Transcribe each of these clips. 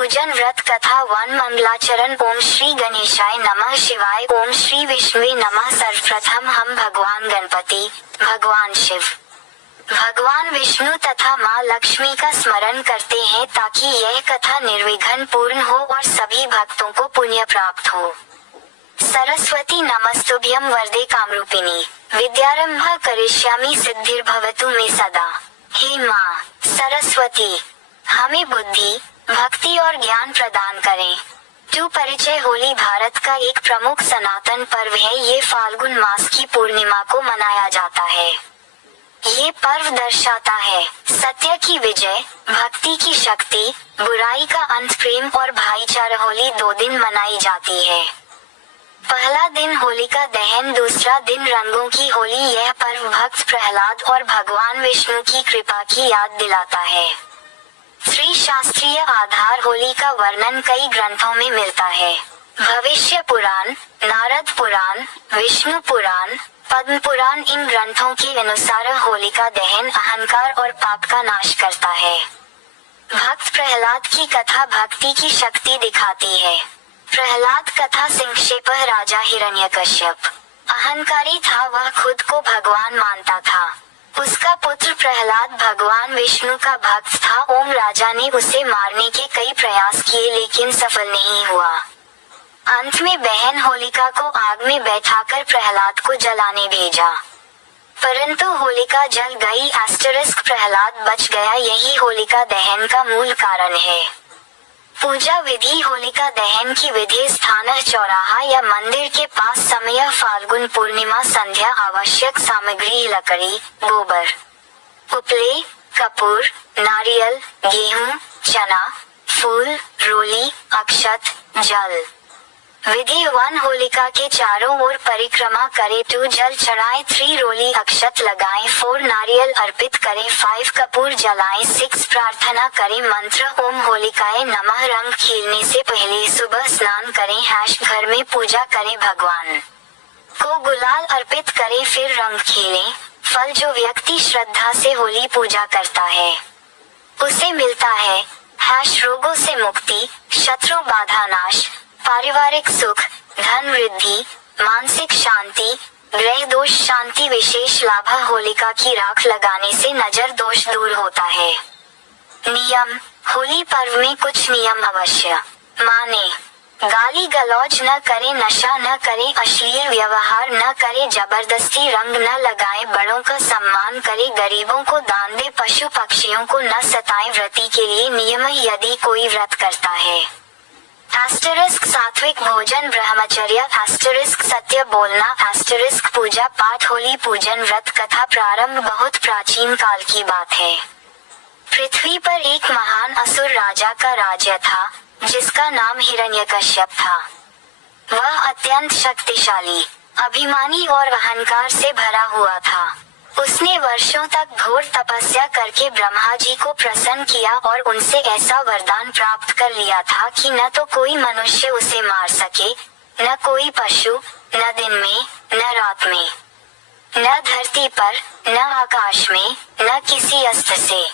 पूजन व्रत कथा वन मंगलाचरण। ओम श्री गणेशाय नमः शिवाय। ओम श्री विष्णुवे नमः। सर्वप्रथम हम भगवान गणपति, भगवान शिव, भगवान विष्णु तथा माँ लक्ष्मी का स्मरण करते हैं ताकि यह कथा निर्विघ्न पूर्ण हो और सभी भक्तों को पुण्य प्राप्त हो। सरस्वती नमस्तुभ्यं वरदे कामरूपिणी, विद्यारंभ करिष्यामि सिद्धिर्भवतु मे सदा। हे माँ सरस्वती, हमें बुद्धि, भक्ति और ज्ञान प्रदान करें। परिचय। होली भारत का एक प्रमुख सनातन पर्व है। ये फाल्गुन मास की पूर्णिमा को मनाया जाता है। ये पर्व दर्शाता है सत्य की विजय, भक्ति की शक्ति, बुराई का अंत, प्रेम और भाईचारा। होली 2 दिन मनाई जाती है। पहला दिन होलिका दहन, दूसरा दिन रंगों की होली। यह पर्व भक्त प्रहलाद और भगवान विष्णु की कृपा की याद दिलाता है। श्री शास्त्रीय आधार। होली का वर्णन कई ग्रंथों में मिलता है। भविष्य पुराण, नारद पुराण, विष्णु पुराण, पद्म पुराण। इन ग्रंथों के अनुसार होलिका दहन अहंकार और पाप का नाश करता है। भक्त प्रहलाद की कथा भक्ति की शक्ति दिखाती है। प्रहलाद कथा संक्षेप। राजा हिरण्यकश्यप अहंकारी था, वह खुद को भगवान मानता था। उसका पुत्र प्रहलाद भगवान विष्णु का भक्त था। ओम राजा ने उसे मारने के कई प्रयास किए लेकिन सफल नहीं हुआ। अंत में बहन होलिका को आग में बैठाकर प्रहलाद को जलाने भेजा, परंतु होलिका जल गई। प्रहलाद बच गया। यही होलिका दहन का मूल कारण है। पूजा विधि। होलिका दहन की विधि। स्थान चौराहा या मंदिर के पास। समय फाल्गुन पूर्णिमा संध्या। आवश्यक सामग्री लकड़ी, गोबर, उपले, कपूर, नारियल, गेहूं, चना, फूल, रोली, अक्षत, जल। विधि 1 होलिका के चारों ओर परिक्रमा करें। 2 जल चढ़ाएं। 3 रोली अक्षत लगाएं। 4 नारियल अर्पित करें। 5 कपूर जलाएं। 6 प्रार्थना करें। मंत्र ओम होलिकाए नमः। रंग खेलने से पहले सुबह स्नान करें। घर में पूजा करें। भगवान को गुलाल अर्पित करें फिर रंग खेलें। फल। जो व्यक्ति श्रद्धा से होली पूजा करता है उसे मिलता है रोगों से मुक्ति, शत्रु बाधा नाश, पारिवारिक सुख, धन वृद्धि, मानसिक शांति, ग्रह दोष शांति। विशेष लाभ। होलिका की राख लगाने से नजर दोष दूर होता है। नियम। होली पर्व में कुछ नियम अवश्य माने। गाली गलौज न करे, नशा न करे, अश्लील व्यवहार न करे, जबरदस्ती रंग न लगाए, बड़ों का सम्मान करे, गरीबों को दान दे, पशु पक्षियों को न सताए। व्रती के लिए नियम। यदि कोई व्रत करता है सात्विक भोजन, ब्रह्मचर्य, सत्य बोलना, पूजा पाठ। होली पूजन व्रत कथा प्रारंभ बहुत प्राचीन काल की बात है। पृथ्वी पर एक महान असुर राजा का राज्य था जिसका नाम हिरण्यकश्यप था। वह अत्यंत शक्तिशाली, अभिमानी और अहंकार से भरा हुआ था। उसने वर्षों तक घोर तपस्या करके ब्रह्मा जी को प्रसन्न किया और उनसे ऐसा वरदान प्राप्त कर लिया था कि न तो कोई मनुष्य उसे मार सके, न कोई पशु, न दिन में, न रात में, न धरती पर, न आकाश में, न किसी अस्त्र से,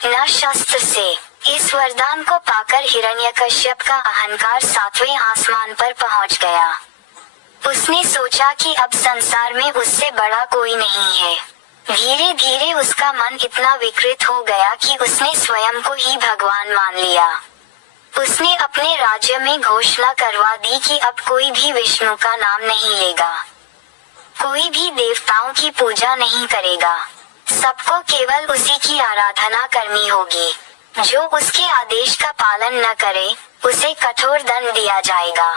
न शस्त्र से। इस वरदान को पाकर हिरण्यकश्यप का अहंकार 7वें आसमान पर पहुंच गया। उसने सोचा कि अब संसार में उससे बड़ा कोई नहीं है। धीरे धीरे उसका मन इतना विकृत हो गया कि उसने स्वयं को ही भगवान मान लिया। उसने अपने राज्य में घोषणा करवा दी कि अब कोई भी विष्णु का नाम नहीं लेगा, कोई भी देवताओं की पूजा नहीं करेगा, सबको केवल उसी की आराधना करनी होगी। जो उसके आदेश का पालन न करे उसे कठोर दंड दिया जाएगा।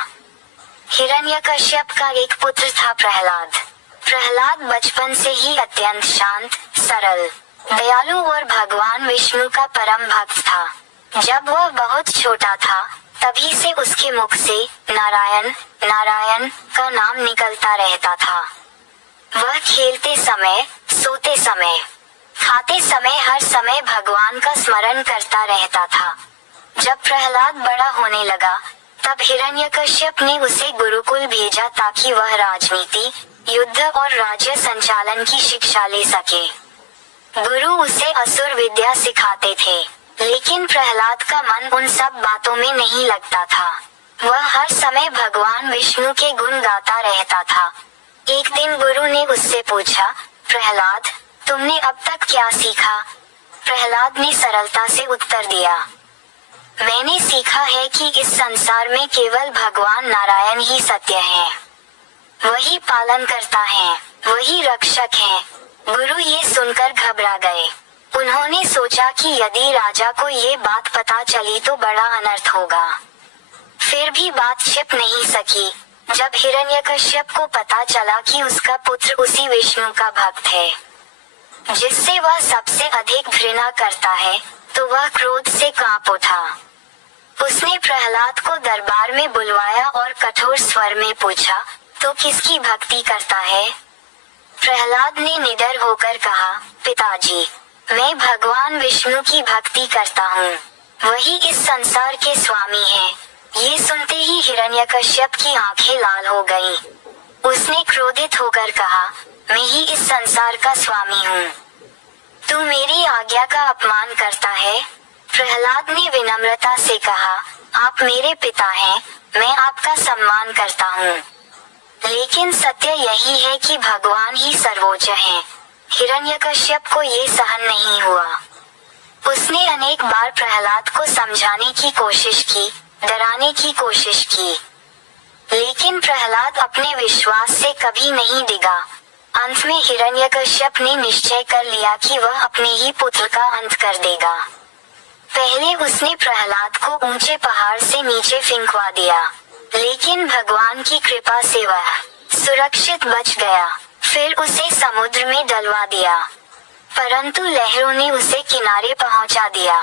हिरण्यकश्यप का एक पुत्र था प्रहलाद। प्रहलाद बचपन से ही अत्यंत शांत, सरल, दयालु और भगवान विष्णु का परम भक्त था। जब वह बहुत छोटा था तभी से उसके मुख से नारायण नारायण का नाम निकलता रहता था। वह खेलते समय, सोते समय, खाते समय हर समय भगवान का स्मरण करता रहता था। जब प्रहलाद बड़ा होने लगा तब हिरण्यकश्यप ने उसे गुरुकुल भेजा ताकि वह राजनीति, युद्ध और राज्य संचालन की शिक्षा ले सके। गुरु उसे असुर विद्या सिखाते थे। लेकिन प्रहलाद का मन उन सब बातों में नहीं लगता था। वह हर समय भगवान विष्णु के गुण गाता रहता था। एक दिन गुरु ने उससे पूछा, प्रहलाद, तुमने अब तक क्या सीखा? प्रहलाद ने सरलता से उत्तर दिया, मैंने सीखा है कि इस संसार में केवल भगवान नारायण ही सत्य है। वही पालन करता है, वही रक्षक है। गुरु ये सुनकर घबरा गए। उन्होंने सोचा कि यदि राजा को ये बात पता चली तो बड़ा अनर्थ होगा। फिर भी बात छिप नहीं सकी। जब हिरण्यकश्यप को पता चला कि उसका पुत्र उसी विष्णु का भक्त है जिससे वह सबसे अधिक घृणा करता है, तो वह क्रोध से कांप उठा। उसने प्रहलाद को दरबार में बुलवाया और कठोर स्वर में पूछा, तो किसकी भक्ति करता है? प्रहलाद ने निडर होकर कहा, पिताजी, मैं भगवान विष्णु की भक्ति करता हूँ। वही इस संसार के स्वामी हैं। ये सुनते ही हिरण्यकश्यप की आंखें लाल हो गईं। उसने क्रोधित होकर कहा, मैं ही इस संसार का स्वामी हूँ। तू मेरी आज्ञा का अपमान करता है। प्रहलाद ने विनम्रता से कहा, आप मेरे पिता हैं, मैं आपका सम्मान करता हूँ। लेकिन सत्य यही है कि भगवान ही सर्वोच्च हैं। हिरण्यकश्यप को ये सहन नहीं हुआ। उसने अनेक बार प्रहलाद को समझाने की कोशिश की, डराने की कोशिश की, लेकिन प्रहलाद अपने विश्वास से कभी नहीं डिगा। अंत में हिरण्यकश्यप ने निश्चय कर लिया कि वह अपने ही पुत्र का अंत कर देगा। पहले उसने प्रहलाद को ऊंचे पहाड़ से नीचे फेंकवा दिया, लेकिन भगवान की कृपा से वह सुरक्षित बच गया। फिर उसे समुद्र में डलवा दिया, परंतु लहरों ने उसे किनारे पहुंचा दिया।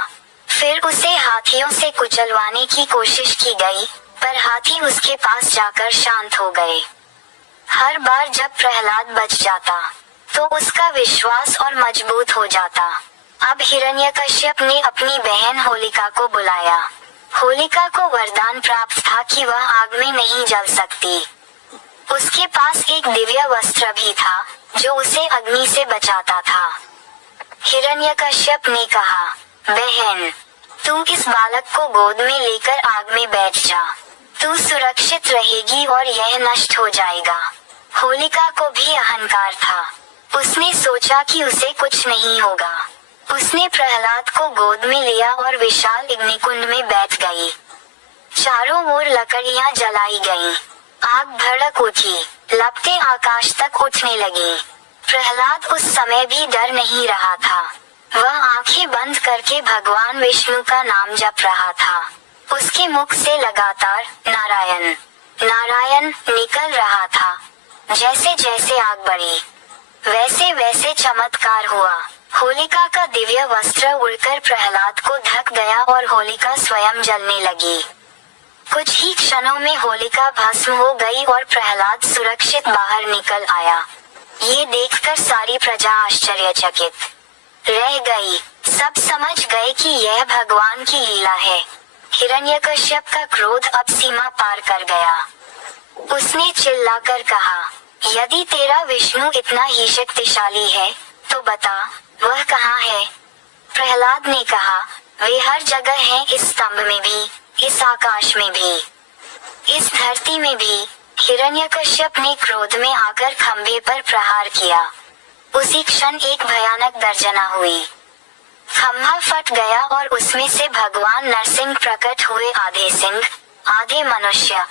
फिर उसे हाथियों से कुचलवाने की कोशिश की गई, पर हाथी उसके पास जाकर शांत हो गए। हर बार जब प्रहलाद बच जाता, तो उसका विश्वास और मजबूत हो जाता। अब हिरण्यकश्यप ने अपनी बहन होलिका को बुलाया। होलिका को वरदान प्राप्त था कि वह आग में नहीं जल सकती। उसके पास एक दिव्य वस्त्र भी था, जो उसे अग्नि से बचाता था। हिरण्यकश्यप ने कहा, बहन, तू इस बालक को गोद में लेकर आग में बैठ जा। तू सुरक्षित रहेगी और यह नष्ट हो जाएगा। होलिका को भी अहंकार था। उसने सोचा कि उसे कुछ नहीं होगा। उसने प्रहलाद को गोद में लिया और विशाल अग्निकुंड में बैठ गई। चारों ओर लकड़ियां जलाई गईं। आग भड़क उठी, लपटें आकाश तक उठने लगी। प्रहलाद उस समय भी डर नहीं रहा था। वह आंखें बंद करके भगवान विष्णु का नाम जप रहा था। उसके मुख से लगातार नारायण नारायण निकल रहा था। जैसे जैसे आग बढ़ी, वैसे वैसे चमत्कार हुआ। होलिका का दिव्य वस्त्र उड़कर प्रहलाद को ढक गया और होलिका स्वयं जलने लगी। कुछ ही क्षणों में होलिका भस्म हो गई और प्रहलाद सुरक्षित बाहर निकल आया। ये देखकर सारी प्रजा आश्चर्यचकित रह गई। सब समझ गए कि यह भगवान की लीला है। हिरण्यकश्यप का क्रोध अब सीमा पार कर गया। उसने चिल्लाकर कहा, यदि तेरा विष्णु इतना ही शक्तिशाली है, तो बता, वह कहाँ है? प्रहलाद ने कहा, वे हर जगह हैं, इस स्तंभ में भी, इस आकाश में भी, इस धरती में भी। हिरण्यकश्यप ने क्रोध में आकर खंभे पर प्रहार किया। उसी क्षण एक भयानक गर्जना हुई। खंभा फट गया और उसमें से भगवान नरसिंह प्रकट हुए। आधे सिंह, आधे मनुष्य।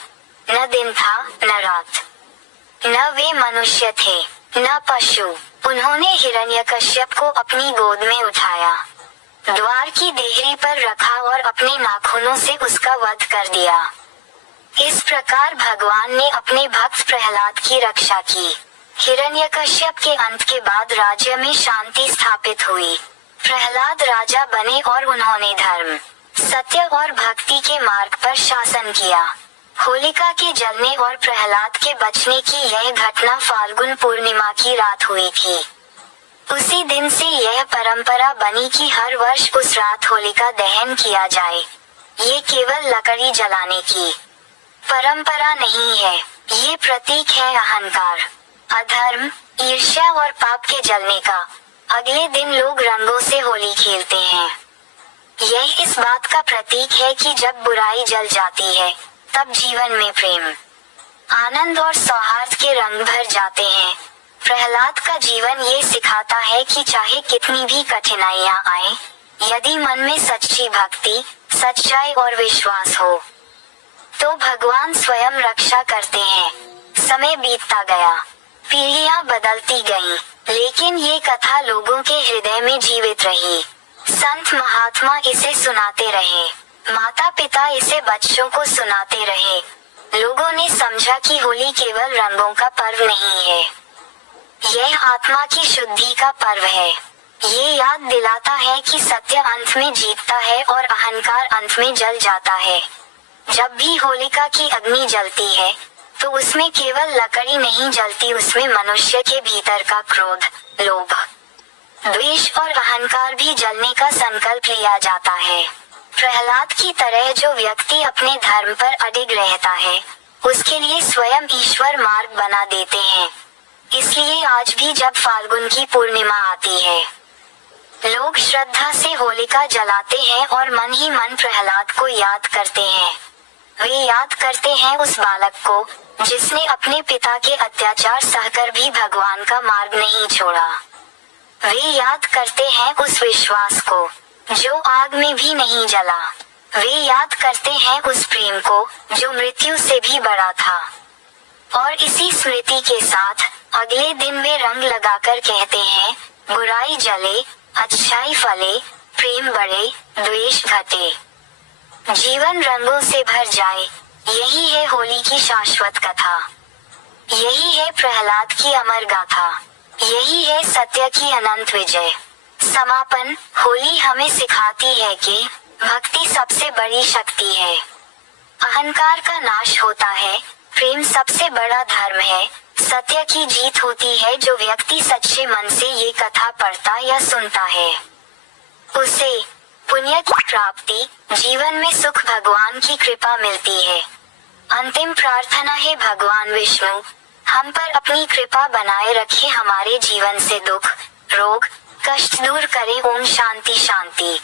न दिन था न रात। न वे मनुष्य थे न पशु। उन्होंने हिरण्यकश्यप को अपनी गोद में उठाया, द्वार की देहरी पर रखा और अपने नाखूनों से उसका वध कर दिया। इस प्रकार भगवान ने अपने भक्त प्रहलाद की रक्षा की। हिरण्यकश्यप के अंत के बाद राज्य में शांति स्थापित हुई। प्रहलाद राजा बने और उन्होंने धर्म, सत्य और भक्ति के मार्ग पर शासन किया। होलिका के जलने और प्रहलाद के बचने की यह घटना फाल्गुन पूर्णिमा की रात हुई थी। उसी दिन से यह परंपरा बनी कि हर वर्ष उस रात होलिका दहन किया जाए। ये केवल लकड़ी जलाने की परंपरा नहीं है, ये प्रतीक है अहंकार, अधर्म, ईर्ष्या और पाप के जलने का। अगले दिन लोग रंगों से होली खेलते हैं। यह इस बात का प्रतीक है कि जब बुराई जल जाती है तब जीवन में प्रेम, आनंद और सौहार्द के रंग भर जाते हैं। प्रहलाद का जीवन ये सिखाता है कि चाहे कितनी भी कठिनाइयां आए, यदि मन में सच्ची भक्ति, सच्चाई और विश्वास हो तो भगवान स्वयं रक्षा करते हैं। समय बीतता गया, पीढ़ियां बदलती गईं, लेकिन ये कथा लोगों के हृदय में जीवित रही। संत महात्मा इसे सुनाते रहे, माता पिता इसे बच्चों को सुनाते रहे। लोगों ने समझा कि होली केवल रंगों का पर्व नहीं है, यह आत्मा की शुद्धि का पर्व है। ये याद दिलाता है कि सत्य अंत में जीतता है और अहंकार अंत में जल जाता है। जब भी होलिका की अग्नि जलती है तो उसमें केवल लकड़ी नहीं जलती, उसमें मनुष्य के भीतर का क्रोध, लोभ, द्वेष और अहंकार भी जलने का संकल्प लिया जाता है। प्रहलाद की तरह जो व्यक्ति अपने धर्म पर अडिग रहता है, उसके लिए स्वयं ईश्वर मार्ग बना देते हैं। इसलिए आज भी जब फाल्गुन की पूर्णिमा आती है, लोग श्रद्धा से होलिका जलाते हैं और मन ही मन प्रहलाद को याद करते हैं। वे याद करते हैं उस बालक को जिसने अपने पिता के अत्याचार सहकर भी भगवान का मार्ग नहीं छोड़ा। वे याद करते हैं उस विश्वास को जो आग में भी नहीं जला। वे याद करते हैं उस प्रेम को जो मृत्यु से भी बड़ा था। और इसी स्मृति के साथ अगले दिन वे रंग लगाकर कहते हैं, बुराई जले, अच्छाई फले, प्रेम बढ़े, द्वेष घटे, जीवन रंगों से भर जाए। यही है होली की शाश्वत कथा, यही है प्रहलाद की अमर गाथा, यही है सत्य की अनंत विजय। समापन, होली हमें सिखाती है कि भक्ति सबसे बड़ी शक्ति है, अहंकार का नाश होता है, प्रेम सबसे बड़ा धर्म है, सत्य की जीत होती है। जो व्यक्ति सच्चे मन से ये कथा पढ़ता या सुनता है, उसे पुण्य की प्राप्ति, जीवन में सुख, भगवान की कृपा मिलती है। अंतिम प्रार्थना है, भगवान विष्णु हम पर अपनी कृपा बनाए रखें, हमारे जीवन से दुख, रोग, कष्ट दूर करें। ओम शांति शांति।